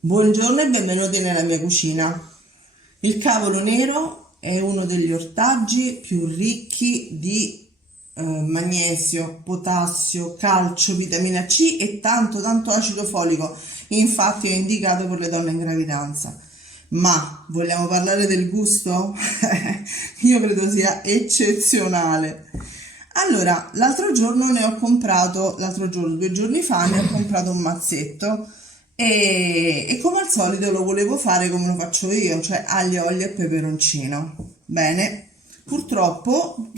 Buongiorno e benvenuti nella mia cucina. Il cavolo nero è uno degli ortaggi più ricchi di magnesio, potassio, calcio, vitamina C e tanto acido folico. Infatti è indicato per le donne in gravidanza. Ma vogliamo parlare del gusto? Io credo sia eccezionale. Allora, l'altro giorno, 2 giorni fa, ne ho comprato un mazzetto e come al solito lo volevo fare come lo faccio io, cioè aglio, olio e peperoncino. Bene, purtroppo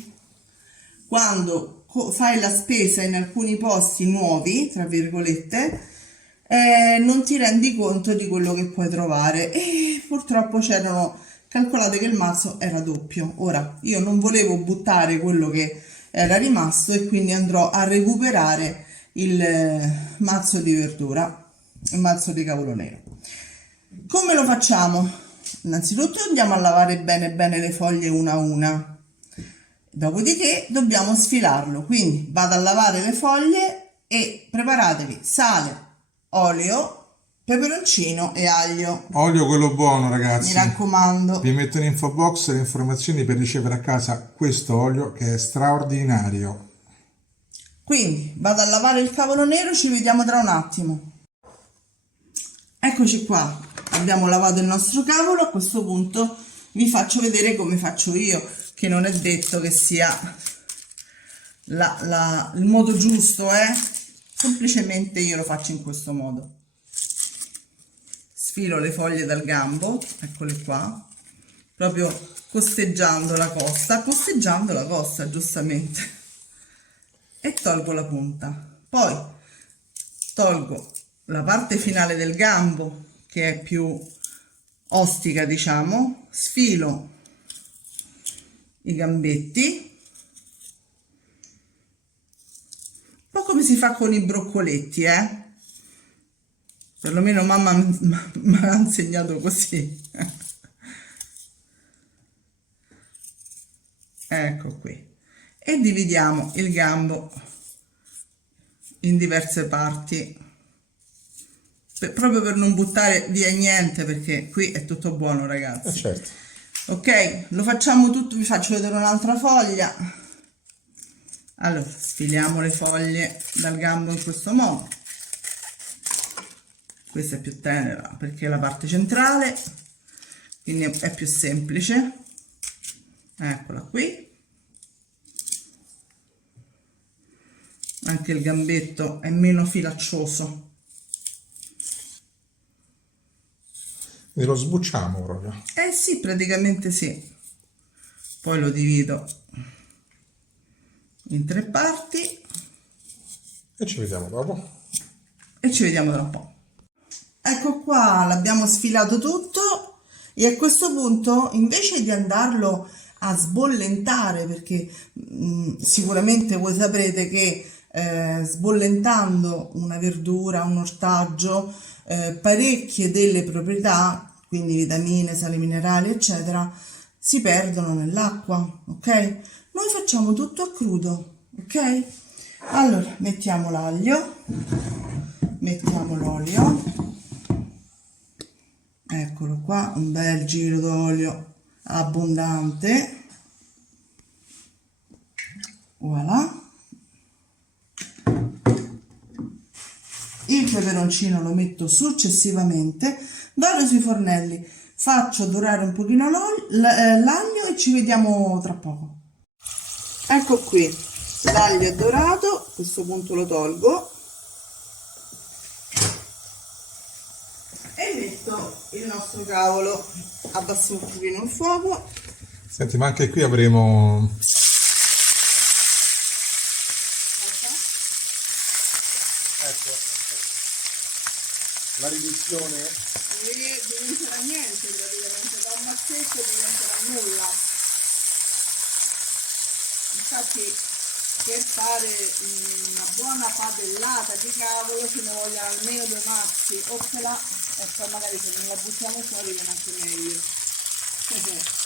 quando fai la spesa in alcuni posti nuovi, tra virgolette, non ti rendi conto di quello che puoi trovare e purtroppo calcolate che il mazzo era doppio. Ora, io non volevo buttare quello che era rimasto e quindi andrò a recuperare il mazzo di verdura, il mazzo di cavolo nero. Come lo facciamo? Innanzitutto andiamo a lavare bene bene le foglie una a una. Dopodiché dobbiamo sfilarlo, quindi vado a lavare le foglie e preparatevi sale, olio, peperoncino e aglio. Olio quello buono, Mi ragazzi. raccomando. Vi metto in info box le informazioni per ricevere a casa questo olio che è straordinario. Quindi vado a lavare il cavolo nero, ci vediamo tra un attimo. Eccoci qua, abbiamo lavato il nostro cavolo. A questo punto vi faccio vedere come faccio io, che non è detto che sia il modo giusto, semplicemente io lo faccio in questo modo. Sfilo le foglie dal gambo, eccole qua, proprio costeggiando la costa giustamente, e tolgo la punta. Poi tolgo la parte finale del gambo, che è più ostica, diciamo, sfilo i gambetti, un po' come si fa con i broccoletti, perlomeno mamma mi ha insegnato così. Ecco qui. E dividiamo il gambo in diverse parti, proprio per non buttare via niente, perché qui è tutto buono, ragazzi. Certo. Ok, lo facciamo tutto, vi faccio vedere un'altra foglia. Allora, sfiliamo le foglie dal gambo in questo modo. Questa è più tenera perché è la parte centrale, quindi è più semplice. Eccola qui. Anche il gambetto è meno filaccioso. E lo sbucciamo proprio. Eh sì, praticamente sì. Poi lo divido in 3 parti E ci vediamo dopo. e ci vediamo tra un po'. Ecco qua, l'abbiamo sfilato tutto e a questo punto, invece di andarlo a sbollentare, perché sicuramente voi saprete che sbollentando una verdura, un ortaggio, parecchie delle proprietà, quindi vitamine, sali minerali, eccetera, si perdono nell'acqua, ok? Noi facciamo tutto a crudo, ok? Allora, mettiamo l'aglio, mettiamo l'olio, eccolo qua, un bel giro d'olio abbondante, voilà. Il peperoncino lo metto successivamente, vado sui fornelli, faccio dorare un pochino l'aglio e ci vediamo tra poco. Ecco qui, l'aglio è dorato, a questo punto lo tolgo e metto il nostro cavolo, abbassiamo un pochino il fuoco. Senti, ma anche qui avremo... Ecco, la riduzione... Diventerà niente praticamente, da un mazzetto diventerà nulla. Infatti per fare una buona padellata di cavolo ce ne vogliono almeno 2 mazzi, oppela, e poi magari se non la buttiamo fuori viene anche meglio.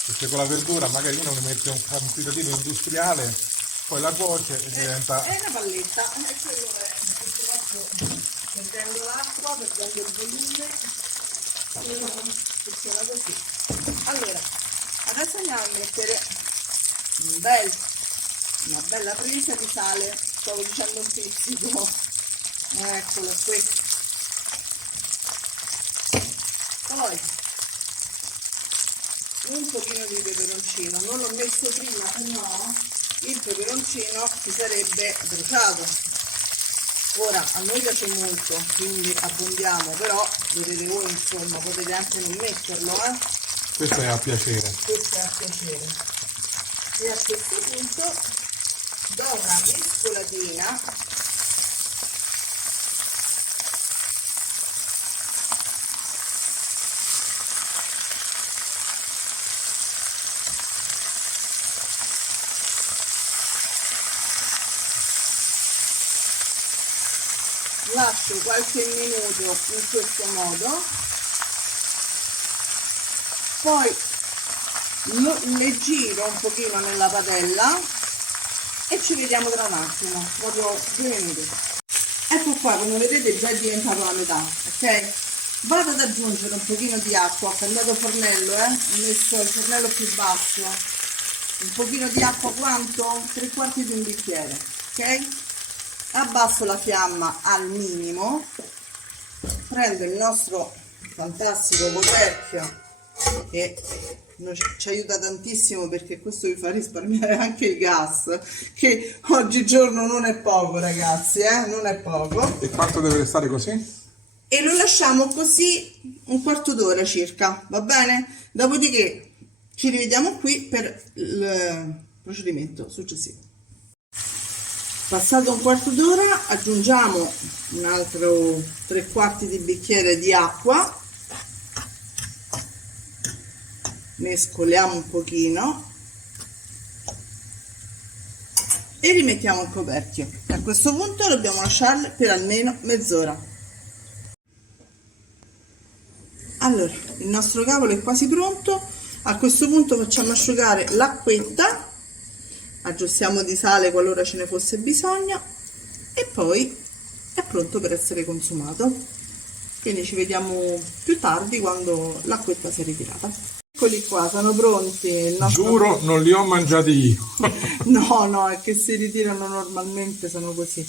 Perché con la verdura magari uno ne mette un quantitativo industriale, poi la cuoce e diventa... È una palletta, e quello è, purtroppo perdendo l'acqua, perdendo il volume, funziona così. Allora, adesso andiamo a mettere una bella presa di sale, stavo dicendo un pizzico, eccolo qui. Poi un pochino di peperoncino, non l'ho messo prima, se no il peperoncino si sarebbe bruciato. Ora a noi piace molto, quindi abbondiamo, però vedete voi, insomma, potete anche non metterlo, Questo è a piacere. questo è a piacere. E a questo punto do una mescolatina lascio qualche minuto in questo modo, poi le giro un pochino nella padella e ci vediamo tra un attimo, proprio 2 minuti. Ecco qua, come vedete già è diventato la metà, ok? Vado ad aggiungere un pochino di acqua, ho cambiato fornello, ho messo il fornello più basso, un pochino di acqua quanto? 3/4 di un bicchiere, ok? Abbasso la fiamma al minimo, prendo il nostro fantastico coperchio che ci aiuta tantissimo, perché questo vi fa risparmiare anche il gas, che oggigiorno non è poco, ragazzi, non è poco. E quanto deve restare così? E lo lasciamo così un quarto d'ora circa, va bene? Dopodiché ci rivediamo qui per il procedimento successivo. Passato un quarto d'ora aggiungiamo un altro 3/4 di bicchiere di acqua, mescoliamo un pochino e rimettiamo il coperchio. A questo punto dobbiamo lasciarle per almeno mezz'ora. Allora, il nostro cavolo è quasi pronto. A questo punto facciamo asciugare l'acquetta, aggiustiamo di sale qualora ce ne fosse bisogno e poi è pronto per essere consumato. Quindi ci vediamo più tardi quando l'acquetta si è ritirata. Eccoli qua, sono pronti. Il nostro... Giuro, non li ho mangiati io. No, è che si ritirano normalmente, sono così.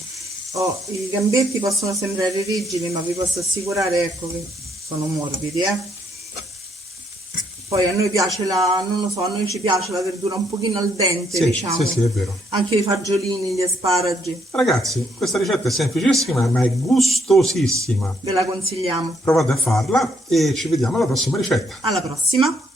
I gambetti possono sembrare rigidi, ma vi posso assicurare, ecco, che sono morbidi, Poi a noi piace non lo so, a noi ci piace la verdura un pochino al dente, Sì, diciamo. sì, è vero. Anche i fagiolini, gli asparagi. Ragazzi, questa ricetta è semplicissima, ma è gustosissima. Ve la consigliamo. Provate a farla e ci vediamo alla prossima ricetta. Alla prossima!